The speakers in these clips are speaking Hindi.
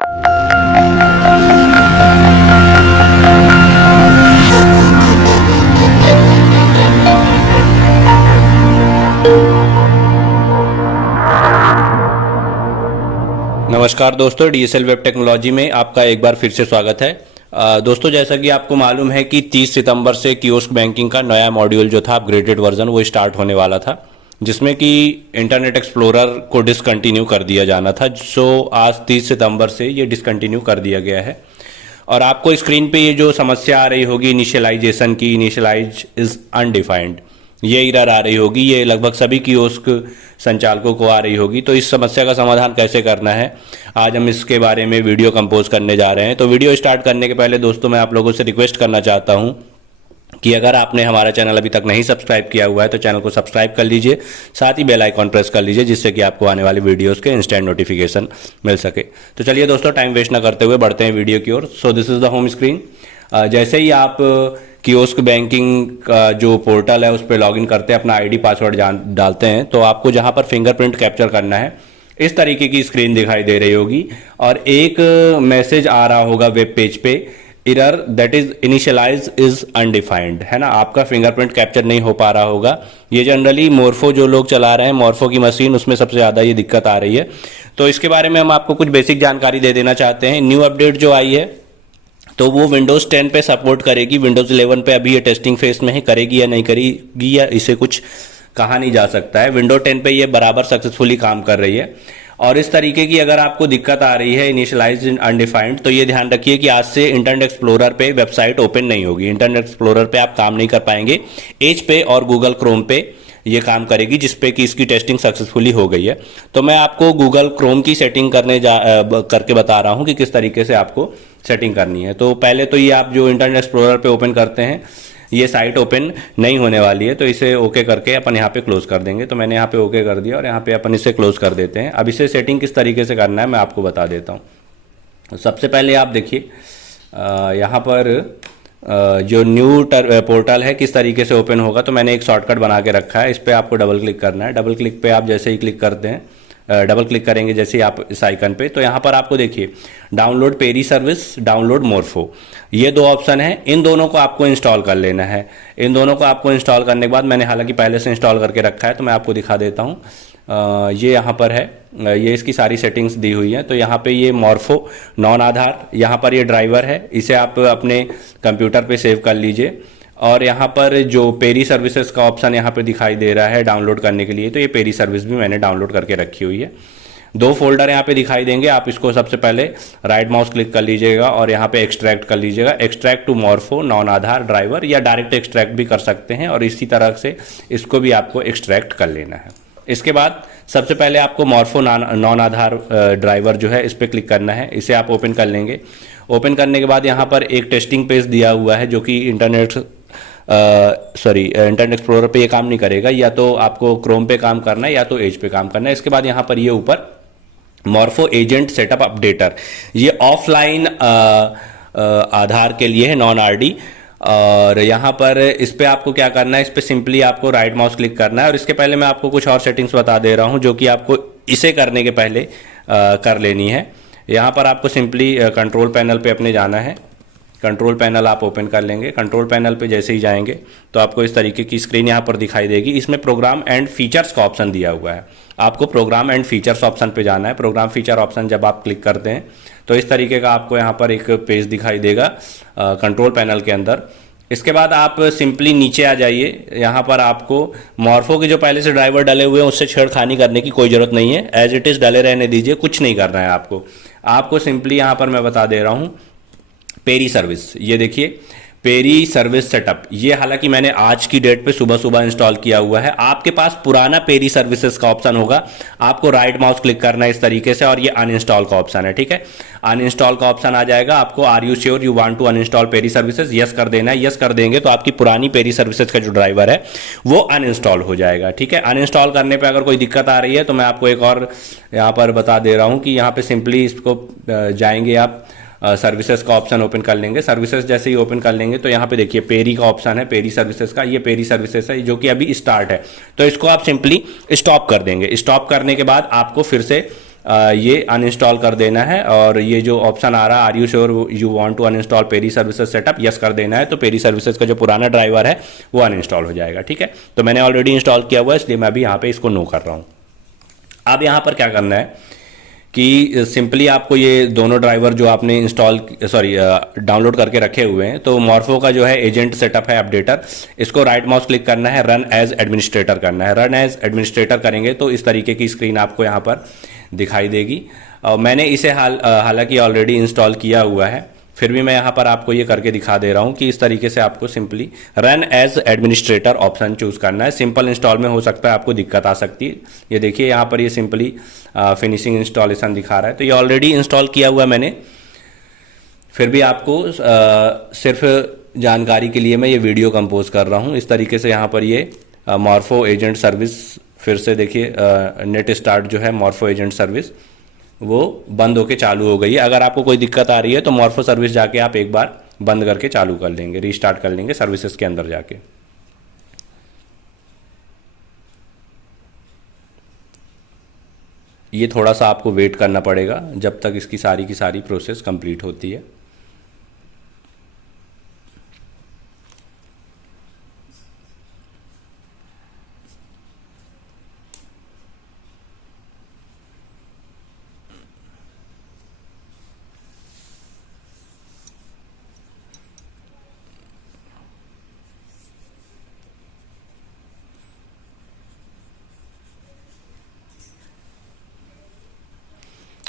नमस्कार दोस्तों, डीएसएल वेब टेक्नोलॉजी में आपका एक बार फिर से स्वागत है। दोस्तों, जैसा कि आपको मालूम है कि 30 सितंबर से कियोस्क बैंकिंग का नया मॉड्यूल जो था अपग्रेडेड वर्जन वो स्टार्ट होने वाला था, जिसमें कि इंटरनेट एक्सप्लोरर को डिसकंटिन्यू कर दिया जाना था। सो आज 30 सितंबर से ये डिसकंटिन्यू कर दिया गया है और आपको स्क्रीन पे ये जो समस्या आ रही होगी इनिशियलाइजेशन की, इनिशियलाइज इज अनडिफाइंड, ये एरर आ रही होगी, ये लगभग सभी कियोस्क संचालकों को आ रही होगी। तो इस समस्या का समाधान कैसे करना है, आज हम इसके बारे में वीडियो कंपोज करने जा रहे हैं। तो वीडियो स्टार्ट करने के पहले दोस्तों मैं आप लोगों से रिक्वेस्ट करना चाहता हूं कि अगर आपने हमारा चैनल अभी तक नहीं सब्सक्राइब किया हुआ है तो चैनल को सब्सक्राइब कर लीजिए, साथ ही बेल आइकॉन प्रेस कर लीजिए, जिससे कि आपको आने वाली वीडियोस के इंस्टेंट नोटिफिकेशन मिल सके। तो चलिए दोस्तों, टाइम वेस्ट ना करते हुए बढ़ते हैं वीडियो की ओर। So this is the home screen. जैसे ही आप कियोस्क बैंकिंग का जो पोर्टल है उस पर लॉगिन करते हैं, अपना आईडी पासवर्ड डालते हैं, तो आपको जहां पर फिंगरप्रिंट कैप्चर करना है इस तरीके की स्क्रीन दिखाई दे रही होगी और एक मैसेज आ रहा होगा वेब पेज पे, error that is initialize is undefined, है ना। आपका फिंगरप्रिंट कैप्चर नहीं हो पा रहा होगा। ये जनरली मोर्फो जो लोग चला रहे हैं, मोर्फो की मशीन, उसमें सबसे ज़्यादा ये दिक्कत आ रही है। तो इसके बारे में हम आपको कुछ बेसिक जानकारी दे देना चाहते हैं। न्यू अपडेट जो आई है तो वो विंडोज़ 10 पे सपोर्ट करेगी, विंडोज़ 11 पे अभी ये टेस्टिंग फेस में है, करेगी या नहीं करेगी या इसे कुछ कहा नहीं जा सकता है। विंडो 10 पे ये बराबर सक्सेसफुली काम कर रही है। और इस तरीके की अगर आपको दिक्कत आ रही है इनिशियलाइज अनडिफाइंड, तो ये ध्यान रखिए कि आज से इंटरनेट एक्सप्लोरर पे वेबसाइट ओपन नहीं होगी, इंटरनेट एक्सप्लोरर पे आप काम नहीं कर पाएंगे। एज पे और गूगल क्रोम पे ये काम करेगी, जिसपे कि इसकी टेस्टिंग सक्सेसफुली हो गई है। तो मैं आपको गूगल क्रोम की सेटिंग करके बता रहा हूँ कि किस तरीके से आपको सेटिंग करनी है। तो पहले तो ये आप जो इंटरनेट एक्सप्लोरर पे ओपन करते हैं, ये साइट ओपन नहीं होने वाली है, तो इसे ओके करके अपन यहाँ पे क्लोज कर देंगे। तो मैंने यहाँ पे ओके कर दिया और यहाँ पे अपन इसे क्लोज कर देते हैं। अब इसे सेटिंग किस तरीके से करना है मैं आपको बता देता हूँ। सबसे पहले आप देखिए यहाँ पर जो न्यू पोर्टल है किस तरीके से ओपन होगा, तो मैंने एक शॉर्टकट बना के रखा है। इस पर आपको डबल क्लिक करना है। डबल क्लिक पे आप जैसे ही क्लिक करते हैं, डबल क्लिक करेंगे जैसे ही आप इस आइकन पे, तो यहाँ पर आपको देखिए डाउनलोड पेरी सर्विस, डाउनलोड मोर्फो, ये दो ऑप्शन है। इन दोनों को आपको इंस्टॉल कर लेना है। इन दोनों को आपको इंस्टॉल करने के बाद, मैंने हालांकि पहले से इंस्टॉल करके रखा है तो मैं आपको दिखा देता हूँ। ये यहाँ पर है, ये इसकी सारी सेटिंग्स दी हुई हैं। तो यहाँ पे ये मोर्फो नॉन आधार, यहाँ पर ये ड्राइवर है, इसे आप अपने कंप्यूटर पे सेव कर लीजिए। और यहाँ पर जो पेरी सर्विसेज का ऑप्शन यहाँ पे दिखाई दे रहा है डाउनलोड करने के लिए, तो ये पेरी सर्विस भी मैंने डाउनलोड करके रखी हुई है। दो फोल्डर यहाँ पे दिखाई देंगे, आप इसको सबसे पहले राइट माउस क्लिक कर लीजिएगा और यहाँ पे एक्सट्रैक्ट कर लीजिएगा, extract to Morpho non Aadhaar driver, या डायरेक्ट एक्सट्रैक्ट भी कर सकते हैं और इसी तरह से इसको भी आपको एक्सट्रैक्ट कर लेना है। इसके बाद सबसे पहले आपको मोर्फो नॉन आधार ड्राइवर जो है इस पर क्लिक करना है, इसे आप ओपन कर लेंगे। ओपन करने के बाद यहाँ पर एक टेस्टिंग पेज दिया हुआ है जो कि इंटरनेट एक्सप्लोरर पे ये काम नहीं करेगा, या तो आपको क्रोम पे काम करना है या तो एज पे काम करना है। इसके बाद यहाँ पर ये ऊपर मोर्फो एजेंट सेटअप अपडेटर, ये ऑफलाइन आधार के लिए है, नॉन आरडी। और यहाँ पर इस पर आपको क्या करना है, इस पर सिंपली आपको राइट माउस क्लिक करना है। और इसके पहले मैं आपको कुछ और सेटिंग्स बता दे रहा हूँ जो कि आपको इसे करने के पहले कर लेनी है। यहाँ पर आपको सिंपली कंट्रोल पैनल पे अपने जाना है। कंट्रोल पैनल आप ओपन कर लेंगे। कंट्रोल पैनल पे जैसे ही जाएंगे तो आपको इस तरीके की स्क्रीन यहाँ पर दिखाई देगी। इसमें प्रोग्राम एंड फीचर्स का ऑप्शन दिया हुआ है, आपको प्रोग्राम एंड फीचर्स ऑप्शन पे जाना है। प्रोग्राम फीचर ऑप्शन जब आप क्लिक करते हैं तो इस तरीके का आपको यहाँ पर एक पेज दिखाई देगा कंट्रोल पैनल के अंदर। इसके बाद आप सिंपली नीचे आ जाइए। यहाँ पर आपको मोर्फो के जो पहले से ड्राइवर डले हुए हैं उससे छेड़खानी करने की कोई ज़रूरत नहीं है, एज इट इज़ डले रहने दीजिए, कुछ नहीं करना है आपको सिंपली यहाँ पर मैं बता दे रहा हूँ पेरी सर्विस, ये देखिए पेरी सर्विस सेटअप, ये हालांकि मैंने आज की डेट पे सुबह सुबह इंस्टॉल किया हुआ है। आपके पास पुराना पेरी सर्विसेज का ऑप्शन होगा, आपको राइट माउस क्लिक करना है इस तरीके से और ये अनइंस्टॉल का ऑप्शन है, ठीक है। अनइंस्टॉल का ऑप्शन आ जाएगा, आपको are you sure you want to uninstall पेरी सर्विसेज, यस कर देना है। यस कर देंगे तो आपकी पुरानी पेरी सर्विसेज का जो ड्राइवर है वो अनइंस्टॉल हो जाएगा, ठीक है। अनइंस्टॉल करने पर अगर कोई दिक्कत आ रही है तो मैं आपको एक और यहाँ पर बता दे रहा हूँ कि यहाँ पर सिंपली इसको जाएंगे आप, सर्विसेज का ऑप्शन ओपन कर लेंगे। सर्विसेज जैसे ही ओपन कर लेंगे तो यहाँ पे देखिए पेरी का ऑप्शन है, पेरी सर्विसेज का, ये पेरी सर्विसेज है जो कि अभी स्टार्ट है, तो इसको आप सिंपली स्टॉप कर देंगे। स्टॉप करने के बाद आपको फिर से ये अनइंस्टॉल कर देना है। और ये जो ऑप्शन आ रहा है are you sure you want to uninstall पेरी सर्विसेज सेटअप, यस कर देना है। तो पेरी सर्विसेज का जो पुराना ड्राइवर है वो अनइंस्टॉल हो जाएगा। ठीक है, तो मैंने ऑलरेडी इंस्टॉल किया हुआ है, इसलिए मैं अभी यहाँ पे इसको नो कर रहा हूँ। अब यहाँ पर क्या करना है कि सिंपली आपको ये दोनों ड्राइवर जो आपने डाउनलोड करके रखे हुए हैं, तो मॉर्फो का जो है एजेंट सेटअप है अपडेटर, इसको राइट माउस क्लिक करना है, रन एज एडमिनिस्ट्रेटर करना है। रन एज एडमिनिस्ट्रेटर करेंगे तो इस तरीके की स्क्रीन आपको यहाँ पर दिखाई देगी। और मैंने इसे हालांकि ऑलरेडी इंस्टॉल किया हुआ है, फिर भी मैं यहाँ पर आपको ये करके दिखा दे रहा हूँ कि इस तरीके से आपको simply run as administrator option choose करना है। सिंपल इंस्टॉल में हो सकता है आपको दिक्कत आ सकती है। ये देखिए यहाँ पर ये सिंपली फिनिशिंग इंस्टॉलेशन दिखा रहा है, तो ये ऑलरेडी इंस्टॉल किया हुआ है मैंने, फिर भी आपको सिर्फ जानकारी के लिए मैं ये वीडियो कंपोज कर रहा हूँ। इस तरीके से यहाँ पर ये मॉर्फो एजेंट सर्विस, फिर से देखिए नेट स्टार्ट जो है मॉर्फो एजेंट सर्विस वो बंद होके चालू हो गई है। अगर आपको कोई दिक्कत आ रही है तो मॉर्फो सर्विस जाके आप एक बार बंद करके चालू कर लेंगे, रीस्टार्ट कर लेंगे सर्विसेज के अंदर जाके। ये थोड़ा सा आपको वेट करना पड़ेगा जब तक इसकी सारी की सारी प्रोसेस कंप्लीट होती है।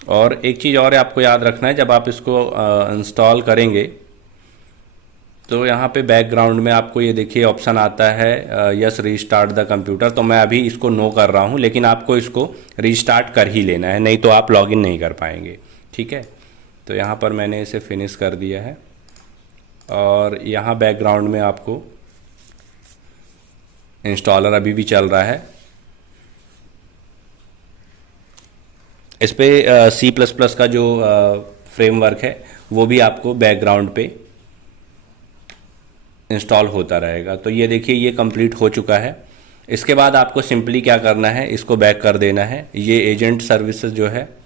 और एक चीज़ और आपको याद रखना है, जब आप इसको इंस्टॉल करेंगे तो यहाँ पे बैकग्राउंड में आपको ये देखिए ऑप्शन आता है यस रीस्टार्ट द कंप्यूटर। तो मैं अभी इसको नो कर रहा हूँ, लेकिन आपको इसको रीस्टार्ट कर ही लेना है, नहीं तो आप लॉगिन नहीं कर पाएंगे। ठीक है, तो यहाँ पर मैंने इसे फिनिश कर दिया है और यहाँ बैकग्राउंड में आपको इंस्टॉलर अभी भी चल रहा है। इस पे C++ का जो फ्रेमवर्क है वो भी आपको बैकग्राउंड पे इंस्टॉल होता रहेगा। तो ये देखिए ये कंप्लीट हो चुका है। इसके बाद आपको सिंपली क्या करना है, इसको बैक कर देना है। ये एजेंट सर्विसेज जो है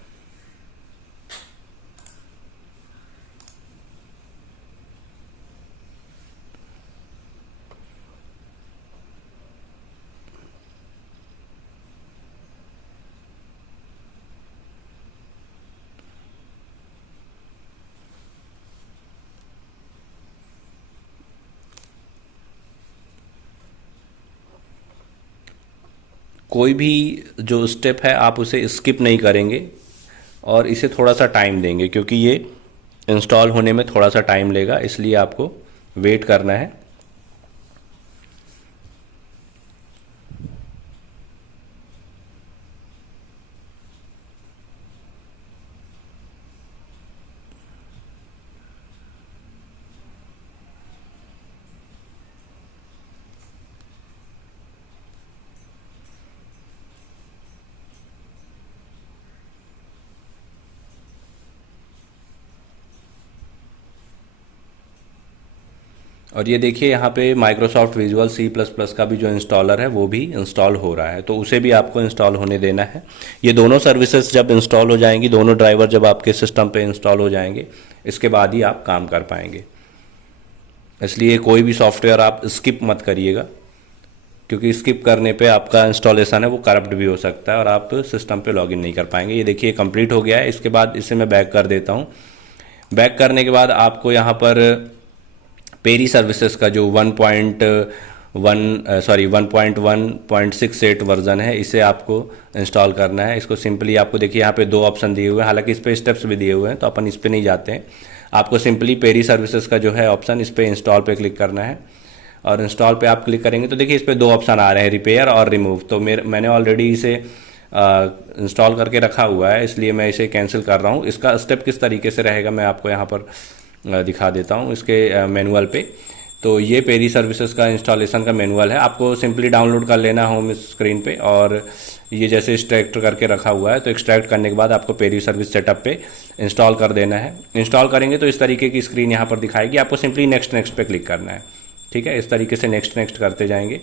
कोई भी जो स्टेप है आप उसे स्किप नहीं करेंगे और इसे थोड़ा सा टाइम देंगे, क्योंकि ये इंस्टॉल होने में थोड़ा सा टाइम लेगा, इसलिए आपको वेट करना है। और ये देखिए यहाँ पे माइक्रोसॉफ्ट विजुअल C++ का भी जो इंस्टॉलर है वो भी इंस्टॉल हो रहा है, तो उसे भी आपको इंस्टॉल होने देना है। ये दोनों सर्विसेज जब इंस्टॉल हो जाएंगी, दोनों ड्राइवर जब आपके सिस्टम पे इंस्टॉल हो जाएंगे, इसके बाद ही आप काम कर पाएंगे। इसलिए कोई भी सॉफ्टवेयर आप स्किप मत करिएगा, क्योंकि स्किप करने पे आपका इंस्टॉलेशन है वो करप्ट भी हो सकता है और आप सिस्टम पे लॉगिन नहीं कर पाएंगे। ये देखिए कंप्लीट हो गया है। इसके बाद इसे मैं बैक कर देता हूँ। बैक करने के बाद आपको यहाँ पर पेरी सर्विसेज का जो 1.1.68 वर्जन है, इसे आपको इंस्टॉल करना है। इसको सिंपली आपको देखिए यहाँ पे दो ऑप्शन दिए हुए हैं, हालांकि इस पे स्टेप्स भी दिए हुए हैं तो अपन इस पे नहीं जाते हैं। आपको सिंपली पेरी सर्विसेज का जो है ऑप्शन, इस पे इंस्टॉल पे क्लिक करना है और इंस्टॉल पे आप क्लिक करेंगे तो देखिए इस पे दो ऑप्शन आ रहे हैं, रिपेयर और रिमूव। तो मैंने ऑलरेडी इसे इंस्टॉल करके रखा हुआ है, इसलिए मैं इसे कैंसिल कर रहा हूँ। इसका स्टेप किस तरीके से रहेगा मैं आपको यहाँ पर दिखा देता हूँ इसके मैनुअल पे। तो ये पेरी सर्विसेज का इंस्टॉलेशन का मैनुअल है, आपको सिंपली डाउनलोड कर लेना होम स्क्रीन पे। और ये जैसे एक्सट्रैक्ट करके रखा हुआ है, तो एक्सट्रैक्ट करने के बाद आपको पेरी सर्विस सेटअप पे इंस्टॉल कर देना है। इंस्टॉल करेंगे तो इस तरीके की स्क्रीन यहाँ पर दिखाएगी, आपको सिंपली नेक्स्ट नेक्स्ट पे क्लिक करना है। ठीक है, इस तरीके से नेक्स्ट नेक्स्ट करते जाएंगे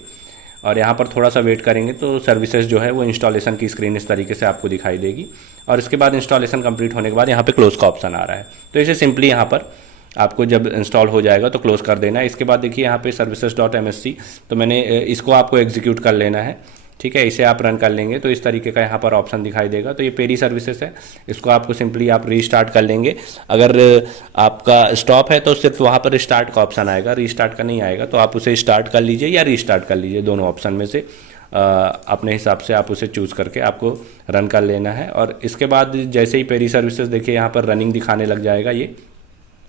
और यहाँ पर थोड़ा सा वेट करेंगे तो सर्विसेज जो है वो इंस्टॉलेशन की स्क्रीन इस तरीके से आपको दिखाई देगी। और इसके बाद इंस्टॉलेशन कंप्लीट होने के बाद यहाँ पे क्लोज का ऑप्शन आ रहा है, तो इसे सिंपली यहाँ पर आपको जब इंस्टॉल हो जाएगा तो क्लोज कर देना है। इसके बाद देखिए यहाँ पे services.msc, तो मैंने इसको आपको एग्जीक्यूट कर लेना है, ठीक है। इसे आप रन कर लेंगे तो इस तरीके का यहाँ पर ऑप्शन दिखाई देगा। तो ये पेरी सर्विसेज है, इसको आपको सिंपली आप रीस्टार्ट कर लेंगे। अगर आपका स्टॉप है तो सिर्फ वहाँ पर स्टार्ट का ऑप्शन आएगा, रीस्टार्ट का नहीं आएगा। तो आप उसे स्टार्ट कर लीजिए या रीस्टार्ट कर लीजिए, दोनों ऑप्शन में से अपने हिसाब से आप उसे चूज़ करके आपको रन कर लेना है। और इसके बाद जैसे ही पेरी सर्विसेज देखिए यहाँ पर रनिंग दिखाने लग जाएगा ये,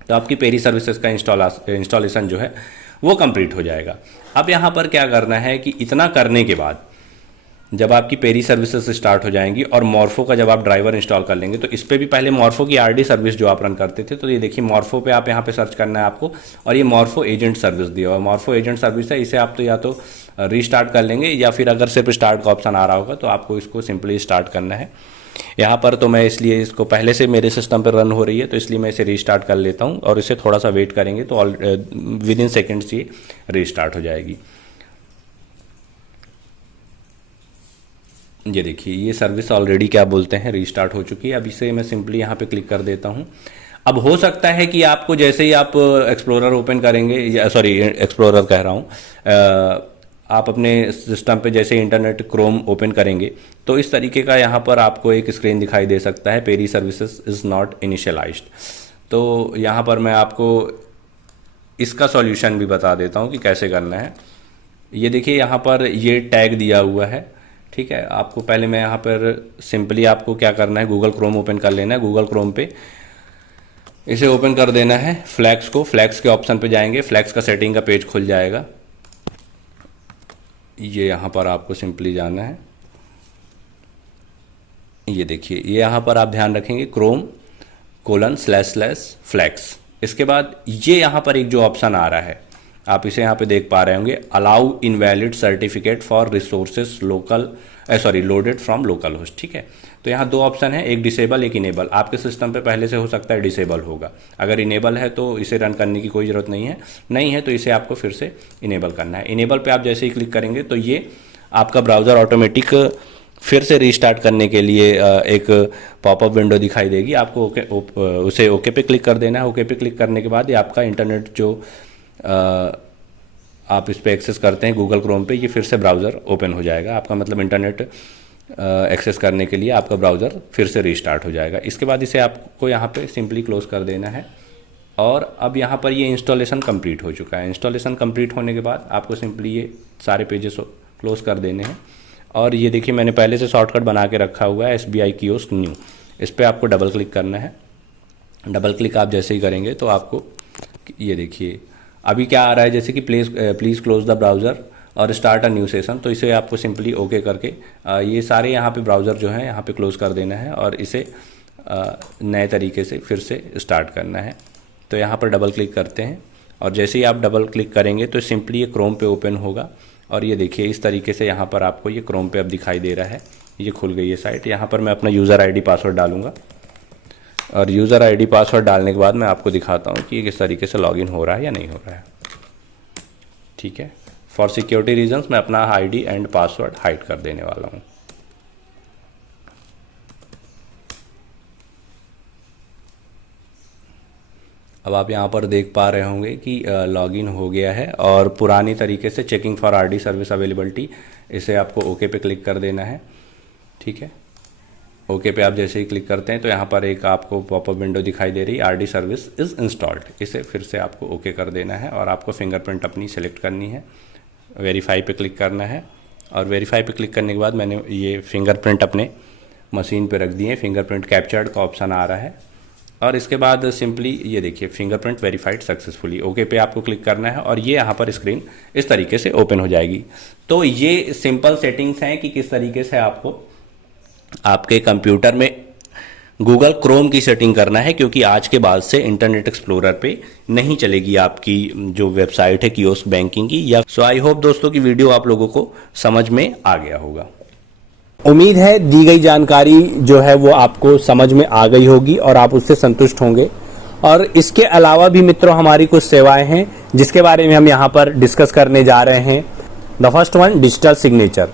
तो आपकी पेरी सर्विसेज का इंस्टॉलेशन जो है वो कंप्लीट हो जाएगा। अब यहाँ पर क्या करना है कि इतना करने के बाद जब आपकी पेरी सर्विसेज स्टार्ट हो जाएंगी और मॉर्फो का जब आप ड्राइवर इंस्टॉल कर लेंगे, तो इस पर भी पहले मॉर्फो की आरडी सर्विस जो आप रन करते थे, तो ये देखिए मॉर्फो पे आप यहाँ पे सर्च करना है आपको, और ये मॉर्फो एजेंट सर्विस दिया हुआ है। मॉर्फो एजेंट सर्विस है, इसे आप तो या तो रीस्टार्ट कर लेंगे या फिर अगर सिर्फ स्टार्ट का ऑप्शन आ रहा होगा तो आपको इसको सिंपली स्टार्ट करना है। यहाँ पर तो मैं इसलिए इसको पहले से मेरे सिस्टम पर रन हो रही है तो इसलिए मैं इसे रीस्टार्ट कर लेता हूँ, और इसे थोड़ा सा वेट करेंगे तो विद इन सेकेंड्स ये रीस्टार्ट हो जाएगी। ये देखिए ये सर्विस ऑलरेडी क्या बोलते हैं रीस्टार्ट हो चुकी है। अब इसे मैं सिंपली यहाँ पे क्लिक कर देता हूँ। अब हो सकता है कि आपको जैसे ही आप एक्सप्लोरर ओपन करेंगे, या सॉरी एक्सप्लोरर कह रहा हूँ, आप अपने सिस्टम पे जैसे इंटरनेट क्रोम ओपन करेंगे तो इस तरीके का यहाँ पर आपको एक स्क्रीन दिखाई दे सकता है, पेरी सर्विसेज इज़ नॉट इनिशियलाइज्ड। तो यहाँ पर मैं आपको इसका सॉल्यूशन भी बता देता हूँ कि कैसे करना है। ये देखिए यहाँ पर ये टैग दिया हुआ है, ठीक है। आपको पहले मैं यहाँ पर सिंपली आपको क्या करना है, गूगल क्रोम ओपन कर लेना है। गूगल क्रोम पे इसे ओपन कर देना है, फ्लैक्स को, फ्लैक्स के ऑप्शन पे जाएंगे, फ्लैक्स का सेटिंग का पेज खुल जाएगा। ये यहाँ पर आपको सिंपली जाना है, ये देखिए ये यहाँ पर आप ध्यान रखेंगे crom://फ्लैक्स। इसके बाद ये यहाँ पर एक जो ऑप्शन आ रहा है आप इसे यहाँ पे देख पा रहे होंगे, allow invalid certificate for resources loaded from local host, ठीक है। तो यहाँ दो ऑप्शन है, एक डिसेबल एक इनेबल। आपके सिस्टम पे पहले से हो सकता है डिसेबल होगा, अगर इनेबल है तो इसे रन करने की कोई ज़रूरत नहीं है तो इसे आपको फिर से इनेबल करना है। इनेबल पे आप जैसे ही क्लिक करेंगे तो ये आपका ब्राउज़र ऑटोमेटिक फिर से रीस्टार्ट करने के लिए एक पॉपअप विंडो दिखाई देगी। आपको उसे ओके पे क्लिक कर देना है। ओके पे क्लिक करने के बाद ये आपका इंटरनेट जो आप इस पर एक्सेस करते हैं गूगल क्रोम पे, ये फिर से ब्राउज़र ओपन हो जाएगा आपका, मतलब इंटरनेट एक्सेस करने के लिए आपका ब्राउज़र फिर से रीस्टार्ट हो जाएगा। इसके बाद इसे आपको यहाँ पे सिंपली क्लोज कर देना है। और अब यहाँ पर ये इंस्टॉलेशन कंप्लीट हो चुका है। इंस्टॉलेशन कंप्लीट होने के बाद आपको सिंपली ये सारे पेजेस क्लोज कर देने हैं। और ये देखिए मैंने पहले से शॉर्टकट बना के रखा हुआ है SBI कियोस्क न्यू, इस पर आपको डबल क्लिक करना है। डबल क्लिक आप जैसे ही करेंगे तो आपको ये देखिए अभी क्या आ रहा है, जैसे कि प्लीज़ क्लोज द ब्राउज़र और स्टार्ट अ न्यू सेशन। तो इसे आपको सिंपली ओके करके ये सारे यहाँ पे ब्राउज़र जो है यहाँ पे क्लोज कर देना है और इसे नए तरीके से फिर से स्टार्ट करना है। तो यहाँ पर डबल क्लिक करते हैं और जैसे ही आप डबल क्लिक करेंगे तो सिंपली ये क्रोम पे ओपन होगा। और ये देखिए इस तरीके से यहाँ पर आपको ये क्रोम पे अब दिखाई दे रहा है, ये खुल गई है साइट। यहाँ पर मैं अपना यूज़र ID पासवर्ड डालूँगा और यूज़र ID पासवर्ड डालने के बाद मैं आपको दिखाता हूँ कि ये किस तरीके से लॉगिन हो रहा है या नहीं हो रहा है, ठीक है। फॉर सिक्योरिटी रीजंस मैं अपना ID एंड पासवर्ड हाइड कर देने वाला हूँ। अब आप यहाँ पर देख पा रहे होंगे कि लॉगिन हो गया है और पुरानी तरीके से checking for RD service availability, इसे आपको ओके पे क्लिक कर देना है, ठीक है। ओके पे आप जैसे ही क्लिक करते हैं तो यहाँ पर एक आपको पॉपअप विंडो दिखाई दे रही है, RD सर्विस इज़ इंस्टॉल्ड। इसे फिर से आपको ओके कर देना है और आपको फिंगरप्रिंट अपनी सेलेक्ट करनी है, वेरीफाई पे क्लिक करना है। और वेरीफाई पे क्लिक करने के बाद मैंने ये फिंगरप्रिंट अपने मशीन पे रख दिए, फिंगरप्रिंट कैप्चर्ड का ऑप्शन आ रहा है। और इसके बाद सिंपली ये देखिए फिंगरप्रिंट वेरीफाइड सक्सेसफुली, ओके पे आपको क्लिक करना है और ये यहाँ पर स्क्रीन इस तरीके से ओपन हो जाएगी। तो ये सिंपल सेटिंग्स हैं कि किस तरीके से आपको आपके कंप्यूटर में गूगल क्रोम की सेटिंग करना है, क्योंकि आज के बाद से इंटरनेट एक्सप्लोरर पे नहीं चलेगी आपकी जो वेबसाइट है कियोस्क बैंकिंग की। या सो आई होप दोस्तों की वीडियो आप लोगों को समझ में आ गया होगा। उम्मीद है दी गई जानकारी जो है वो आपको समझ में आ गई होगी और आप उससे संतुष्ट होंगे। और इसके अलावा भी मित्रों हमारी कुछ सेवाएं हैं जिसके बारे में हम यहाँ पर डिस्कस करने जा रहे हैं। The first one digital signature.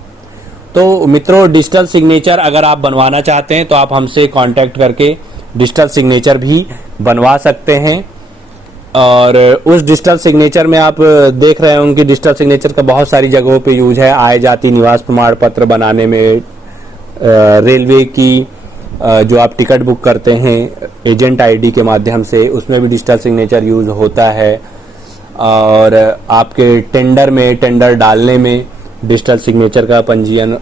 तो मित्रों, डिजिटल सिग्नेचर अगर आप बनवाना चाहते हैं तो आप हमसे कांटेक्ट करके डिजिटल सिग्नेचर भी बनवा सकते हैं। और उस डिजिटल सिग्नेचर में आप देख रहे होंगे कि डिजिटल सिग्नेचर का बहुत सारी जगहों पे यूज है। आय जाति निवास प्रमाण पत्र बनाने में, रेलवे की जो आप टिकट बुक करते हैं एजेंट आईडी के माध्यम से, उसमें भी डिजिटल सिग्नेचर यूज होता है। और आपके टेंडर में, टेंडर डालने में डिजिटल सिग्नेचर का पंजीयन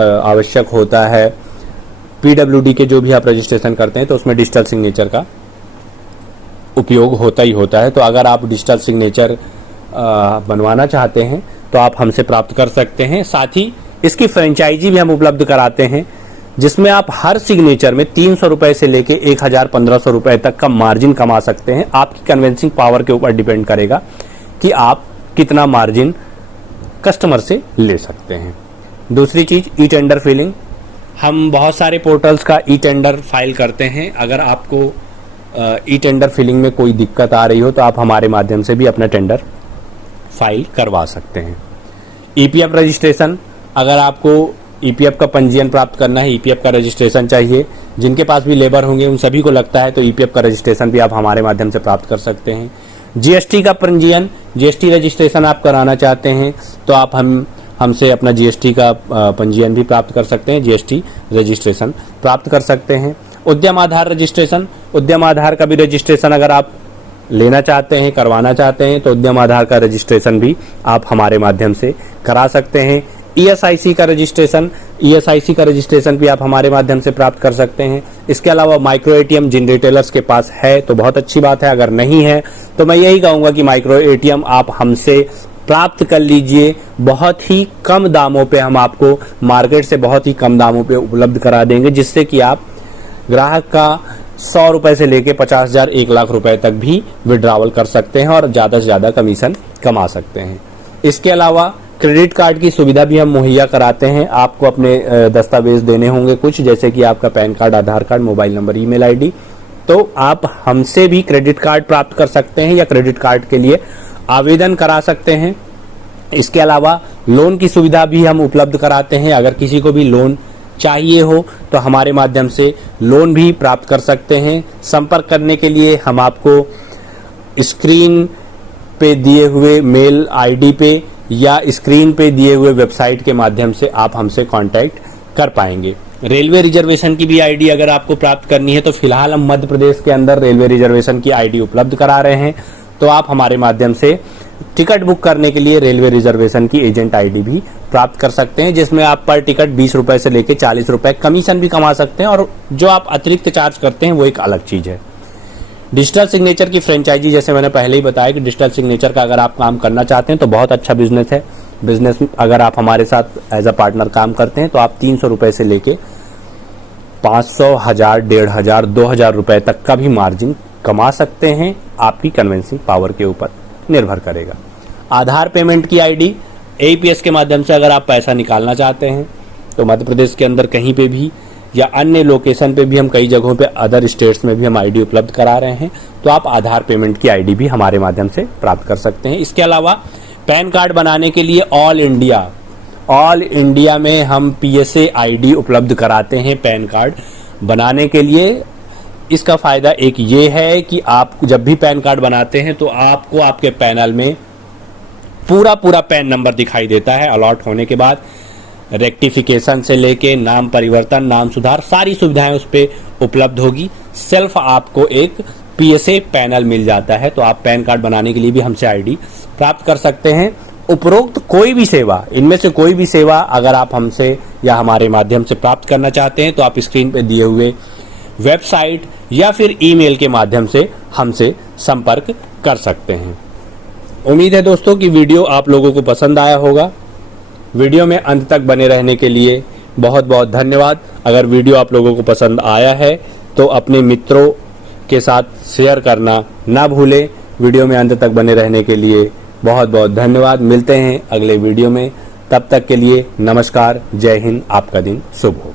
आवश्यक होता है। पीडब्ल्यूडी के जो भी आप रजिस्ट्रेशन करते हैं तो उसमें डिजिटल सिग्नेचर का उपयोग होता ही होता है। तो अगर आप डिजिटल सिग्नेचर बनवाना चाहते हैं तो आप हमसे प्राप्त कर सकते हैं। साथ ही इसकी फ्रेंचाइजी भी हम उपलब्ध कराते हैं, जिसमें आप हर सिग्नेचर में 300 रुपए से लेके 1000-1500 रुपए तक का मार्जिन कमा सकते हैं। आपकी कन्वेंसिंग पावर के ऊपर डिपेंड करेगा कि आप कितना मार्जिन कस्टमर से ले सकते हैं। दूसरी चीज, ई टेंडर फिलिंग। हम बहुत सारे पोर्टल्स का ई टेंडर फाइल करते हैं। अगर आपको ई टेंडर फिलिंग में कोई दिक्कत आ रही हो तो आप हमारे माध्यम से भी अपना टेंडर फाइल करवा सकते हैं। ईपीएफ रजिस्ट्रेशन, अगर आपको ईपीएफ का पंजीयन प्राप्त करना है, ईपीएफ का रजिस्ट्रेशन चाहिए, जिनके पास भी लेबर होंगे उन सभी को लगता है, तो ईपीएफ का रजिस्ट्रेशन भी आप हमारे माध्यम से प्राप्त कर सकते हैं। जीएसटी का पंजीयन, जीएसटी रजिस्ट्रेशन आप कराना चाहते हैं तो आप हमसे अपना जीएसटी का पंजीयन भी प्राप्त कर सकते हैं, जीएसटी रजिस्ट्रेशन प्राप्त कर सकते हैं। उद्यम आधार रजिस्ट्रेशन, उद्यम आधार का भी रजिस्ट्रेशन अगर आप लेना चाहते हैं, करवाना चाहते हैं तो उद्यम आधार का रजिस्ट्रेशन भी आप हमारे माध्यम से करा सकते हैं। ईएसआईसी का रजिस्ट्रेशन, ईएसआईसी का रजिस्ट्रेशन भी आप हमारे माध्यम से प्राप्त कर सकते हैं। इसके अलावा माइक्रो एटीएम जिन रिटेलर्स के पास है तो बहुत अच्छी बात है, अगर नहीं है तो मैं यही कहूंगा कि माइक्रो एटीएम आप हमसे प्राप्त कर लीजिए। बहुत ही कम दामों पे हम आपको मार्केट से बहुत ही कम दामों पे उपलब्ध करा देंगे, जिससे कि आप ग्राहक का 100 रुपए से लेके 50,000 1 लाख रुपए तक भी विड्रॉवल कर सकते हैं और ज्यादा से ज्यादा कमीशन कमा सकते हैं। इसके अलावा क्रेडिट कार्ड की सुविधा भी हम मुहैया कराते हैं। आपको अपने दस्तावेज देने होंगे कुछ, जैसे कि आपका PAN card, Aadhaar card, mobile number, email ID, तो आप हमसे भी क्रेडिट कार्ड प्राप्त कर सकते हैं या क्रेडिट कार्ड के लिए आवेदन करा सकते हैं। इसके अलावा लोन की सुविधा भी हम उपलब्ध कराते हैं। अगर किसी को भी लोन चाहिए हो तो हमारे माध्यम से लोन भी प्राप्त कर सकते हैं। संपर्क करने के लिए हम आपको स्क्रीन पे दिए हुए मेल आईडी पे या स्क्रीन पे दिए हुए वेबसाइट के माध्यम से आप हमसे कांटेक्ट कर पाएंगे। रेलवे रिजर्वेशन की भी आईडी अगर आपको प्राप्त करनी है तो फिलहाल हम मध्य प्रदेश के अंदर रेलवे रिजर्वेशन की आईडी उपलब्ध करा रहे हैं, तो आप हमारे माध्यम से टिकट बुक करने के लिए रेलवे रिजर्वेशन की एजेंट आईडी भी प्राप्त कर सकते हैं, जिसमें आप पर टिकट 20 रुपए से लेकर 40 रुपए कमीशन भी कमा सकते हैं, और जो आप अतिरिक्त चार्ज करते हैं वो एक अलग चीज है। डिजिटल सिग्नेचर की फ्रेंचाइजी, जैसे मैंने पहले ही बताया कि डिजिटल सिग्नेचर का अगर आप काम करना चाहते हैं तो बहुत अच्छा बिजनेस है। बिजनेस अगर आप हमारे साथ एज अ पार्टनर काम करते हैं तो आप 300 रुपए से लेके 500, 1000, 1500, 2000 रुपए तक का भी मार्जिन कमा सकते हैं। आपकी कन्वेंसिंग पावर के ऊपर निर्भर करेगा। आधार पेमेंट की आईडी, एईपीएस के माध्यम से अगर आप पैसा निकालना चाहते हैं तो मध्य प्रदेश के अंदर कहीं पे भी या अन्य लोकेशन पे भी, हम कई जगहों पे अदर स्टेट्स में भी हम आईडी उपलब्ध करा रहे हैं, तो आप आधार पेमेंट की आईडी भी हमारे माध्यम से प्राप्त कर सकते हैं। इसके अलावा पैन कार्ड बनाने के लिए ऑल इंडिया में हम पीएसए आईडी उपलब्ध कराते हैं पैन कार्ड बनाने के लिए। इसका फायदा एक ये है कि आप जब भी पैन कार्ड बनाते हैं तो आपको आपके पैनल में पूरा पैन नंबर दिखाई देता है। अलॉट होने के बाद रेक्टिफिकेशन से लेके नाम परिवर्तन, नाम सुधार, सारी सुविधाएं उस पर उपलब्ध होगी। सिर्फ आपको एक पीएसए पैनल मिल जाता है, तो आप पैन कार्ड बनाने के लिए भी हमसे आईडी प्राप्त कर सकते हैं। उपरोक्त कोई भी सेवा, इनमें से कोई भी सेवा अगर आप हमसे या हमारे माध्यम से प्राप्त करना चाहते हैं तो आप स्क्रीन पर दिए हुए वेबसाइट या फिर ईमेल के माध्यम से हमसे संपर्क कर सकते हैं। उम्मीद है दोस्तों कि वीडियो आप लोगों को पसंद आया होगा। वीडियो में अंत तक बने रहने के लिए बहुत बहुत धन्यवाद। अगर वीडियो आप लोगों को पसंद आया है तो अपने मित्रों के साथ शेयर करना ना भूलें। वीडियो में अंत तक बने रहने के लिए बहुत बहुत धन्यवाद। मिलते हैं अगले वीडियो में, तब तक के लिए नमस्कार, जय हिंद, आपका दिन शुभ हो।